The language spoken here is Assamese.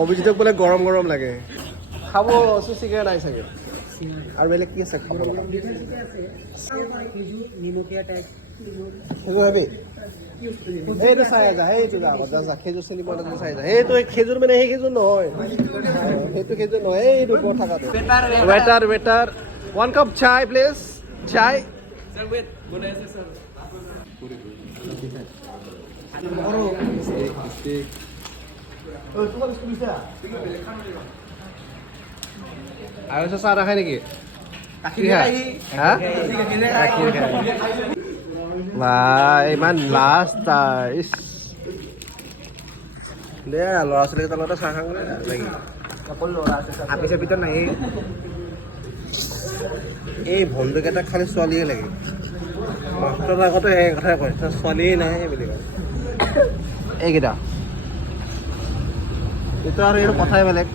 অভিজিতক বোলে গৰম গৰম লাগে খাব চিকেন নাই চাগে আৰু বেলেগ কি আছে খাব সেইটো চাই যা সেইটো যা খেজুৰ চিনি পোৱা নাই চাই যা সেইটো খেজুৰ মানে সেই খেজুৰ নহয় সেইটো খেজুৰ নহয় এইটো ওপৰত থকাটো ৱেটাৰ 1 কাপ চাই প্লিজ চাই আৰু চাহ নাখায় নেকি ইমান লাষ্ট দে ল'ৰা ছোৱালীকেইটাৰ লগতে চাহ খাওঁ লাগি হাপি চাপিটো নাই এই ভণ্টিকেইটাক খালি ছোৱালীয়ে লাগে মাষ্টৰ আগতে এই কথাই কয় ছোৱালীয়ে নাই বুলি কয় এইকেইটা এইটো আৰু এইটো কথাই বেলেগ